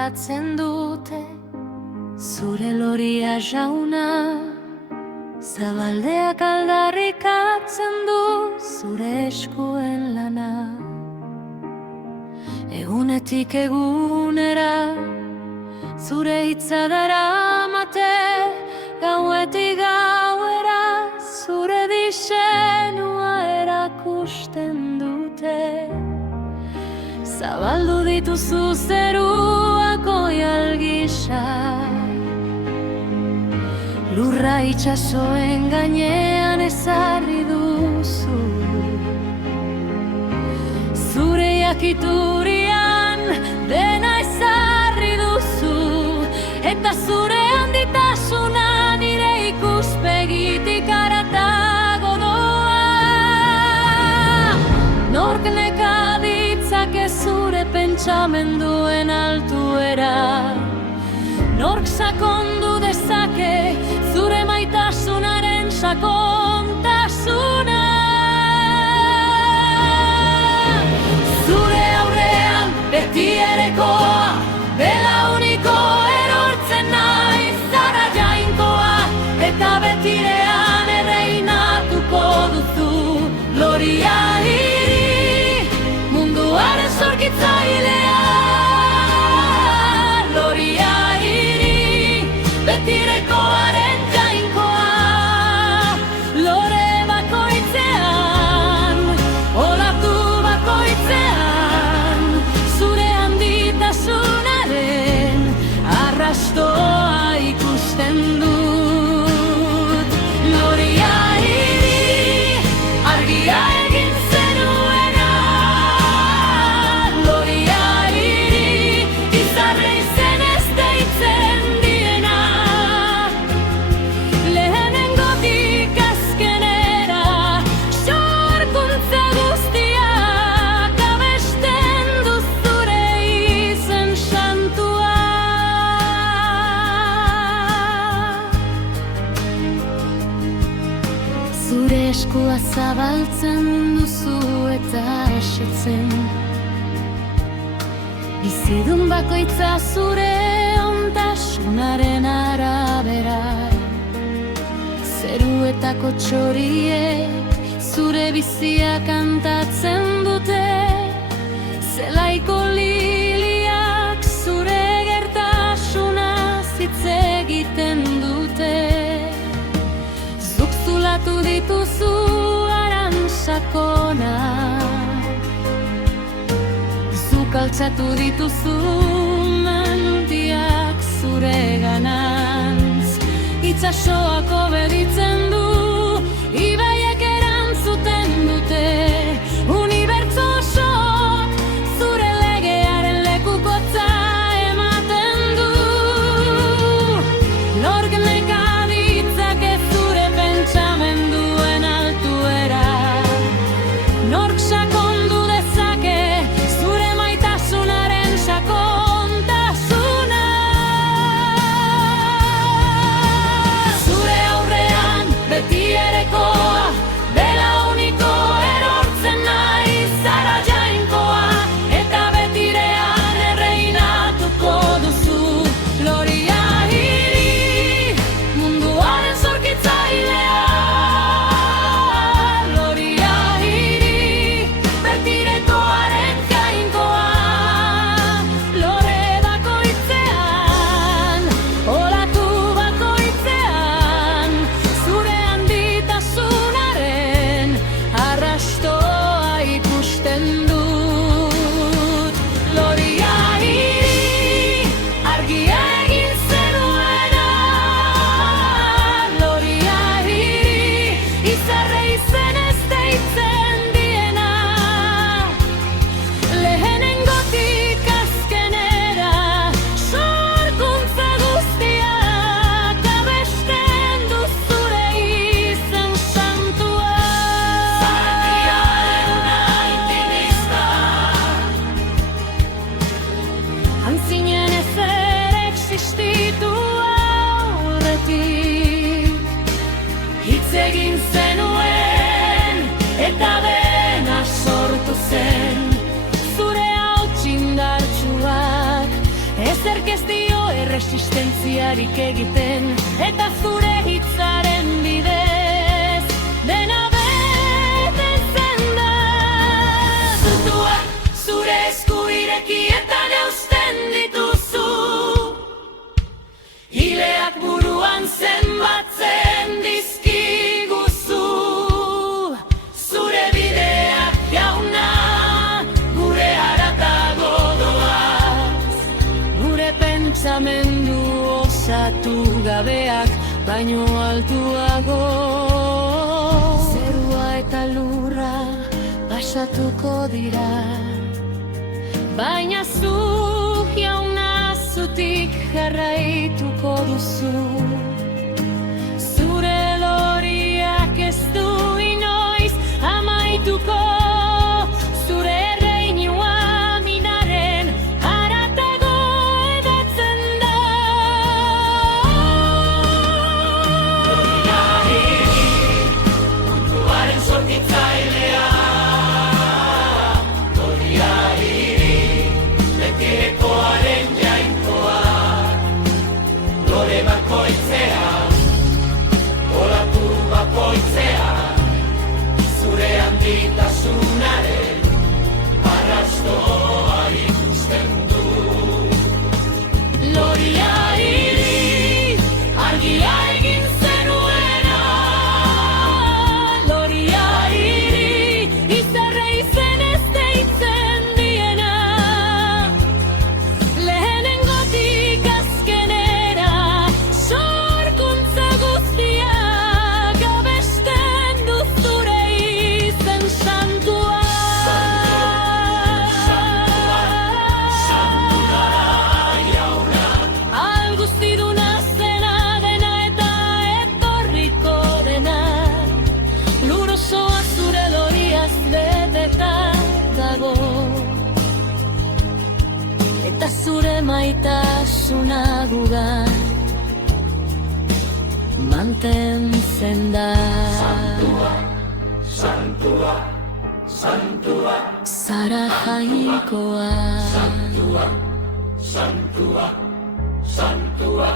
kontatzen dute zure loria jauna. Zabaldeak aldarrikatzen du zure eskuen lana. Egunetik egunera zure hitza daramate, gauetik gauera zure diseinua erakusten dute. Zabaldu dituzu zeruak oial gisa, lurra itsasoen gainean ezarri duzu. Zure jakiturian dena ezarri duzu, eta zure handitasuna nire ikuspegitik haratago doa. Nork neka ditzake zure pentsamenduen altuera, nork sakondu dezake zure maitasunaren sakontasuna. Zure aurrean beti erekoa, belauniko erortzen naiz zara jainkoa, eta betirean erreinatuko duzu loria hiri, munduaren sorgitzailea. Loria hiri, betirekoaren jainkoa, lore bakoitzean, olatu bakoitzean, zure handitasunaren arrastoa ikusten dut. Loria hiri, argia egin zenuena. Loria hiri, izarre izenez deitzen diena. Lehenengotik azkenera, sorkuntza guztiak abesten du zure izen santua. Zure eskua zabaltzen duzu eta asetzen, bizidun bakoitza zure ontasunaren arabera. Zeruetako txoriek zure bizia kantatzen dute, zelaiko liliak zure gertasuna hitz egiten dute. Zuk zulatu dituzu arantzakonak, zuk altzatu dituzu mantiak zure ganantz. Itsasoak obeditzen du, ibaiek erantzuten dute, unibertso osok zure legearen lekukotza ematen du. Nork neka ditzake zure pentsamenduen altuera, nork sakondu dezake zure maitasunaren sakontasuna. Zure aurrean resistentziarik egiten, eta zure hitzaren bidez dena beten zen da. Zutuak zure esku irekietan eusten dituzu, hileak buruan zenbatzen dizkiguzu. Zure bideak jauna gure haratago doaz, gure pentsamendu osatu gabeak baino altuago. Zerua eta lurra pasatuko dira, baina zu jauna zutik jarraituko duzu. Zure loriak ez du inoiz amaituko, zure erreinua minaren haratago edatzen da. Munduaren sortitzailea, Betiekoaren jainkoa, lore bakoitzea, olatu bakoitzea, zure handitasunaren arrastoa ikusten du. Loria hiri, argia egin zenuena, loria hiri, izarre izen ez deitzen diena. Lehenengotik azkenera, sorkuntza guztiak abesten du zure izen santua. Al guztiduna zena dena eta etorriko dena, lur osoa zure loriaz beteta dago, eta zure maitasuna gugan mantentzen da. Santua, santua, zara jainkoa. Santua, santua, santua.